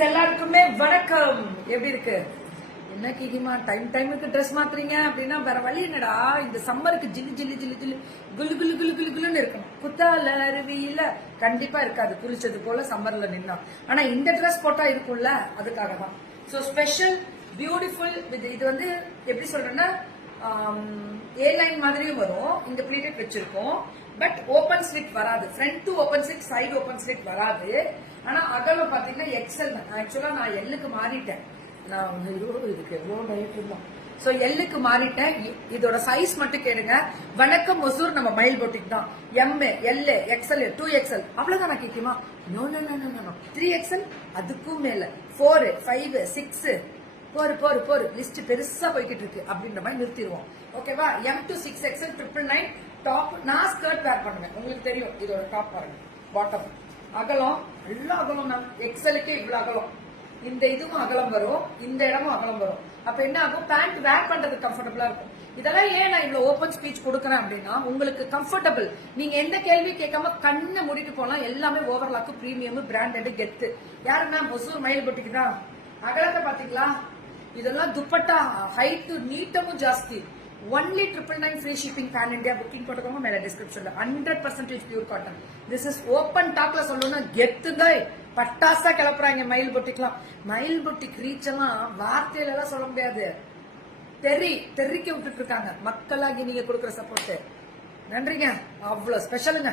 Viewers எல்லாருக்குமே வணக்கம். எப்படி இருக்கு? என்ன கிகிமா டைமுக்கு ட்ரெஸ் மாத்துறீங்க அப்படின்னா வேற வழி என்னடா, இந்த சம்மருக்கு ஜில்லு ஜில்லு ஜில்லு ஜில்லு குலு குலு குலு குலு குலுன்னு இருக்கணும். குத்தால அருவியில கண்டிப்பா இருக்காது குளிச்சது போல சம்மர்ல நின்னா. ஆனா இந்த ட்ரெஸ் போட்டா இருக்கும்ல, அதுக்காக தான். ஸோ ஸ்பெஷல் பியூட்டிஃபுல் வித் இது வந்து எப்படி சொல்றேன்னா ஏ லைன் மாதிரியும் வரும். இங்க ப்ளீட்டட் வச்சிருக்கோம். பட் ஓபன் ஸ்லிட் வராது. Front to open slit, side open slit வராது. ஆனா அகலம் பாத்தீங்கன்னா எக்ஸல். ஆக்சுவலா நான் எல்லுக்கு மாறிட்டேன். நான் இதுக்கு எவ்வளவு டயட் இருந்தோம். சோ எல்லுக்கு மாறிட்டேன். இதோட சைஸ் மட்டும் கேளுங்க. வணக்கம் ஒசூர் நம்ம மயில் போட்டிக் தான். எம், எல், எக்ஸ்எல், 2XL அவ்வளவுதான். நான் கேட்குமா? No no no no 3XL, அதுக்கும் மேல 4, 5, 6 போரு லிஸ்ட் பெருசா போய்கிட்டு இருக்கு அப்படின்ற மாதிரி நிறுத்திடுவோம். ஓகேவா? M to 6XL 999 top. நான் ஸ்கர்ட் வேர் பண்ணுவேன். உங்களுக்கு தெரியும் இதோட டாப் பாருங்க. பாட்டம் அகலம் நல்லா அகலம் தான். எக்ஸலுக்கே இவ்வளவு அகலம். இந்த இதுவும் அகலம் வரும், இந்த இடமும் அகலம் வரும். அப்ப என்ன ஆகும்? பேண்ட் வேர் பண்றது கம்ஃபர்டபுளா இருக்கும். இதெல்லாம் ஏன் நான் இவ்வளவு ஓபன் ஸ்பீச் கொடுக்கறேன் அப்படின்னா உங்களுக்கு கம்ஃபர்டபுள். நீங்க எந்த கேள்வி கேட்காம கண்ணை மூடிட்டு போலாம். எல்லாமே ஓவர்லாக்கு, பிரீமியம், பிராண்டட், கெத்து. யாரு மேம்? ஒசூர் மயில் போட்டிக்கு தான். அகலத்தை பாத்தீங்களா? இதெல்லாம் துப்பட்டா ஹைட் நீட்டமும் ஜாஸ்தி. Only 999 free shipping pan India. Booking போட்டுக்கோங்க. மேல டிஸ்கிரிப்ஷன்ல 100% pure cotton. This is open டாக்ல சொல்லணும்னா கெத்துங்க. பட்டாசா கிளப்புறாங்க மயில் பொட்டிக்கலாம். மயில் பொட்டிக் ரீச் எல்லாம் வார்த்தையில எல்லாம் சொல்ல முடியாது. தெரிக்க விட்டுட்டு இருக்காங்க. மக்களாகி நீங்க கொடுக்குற சப்போர்ட் நன்றிங்க. அவ்வளவு ஸ்பெஷலுங்க.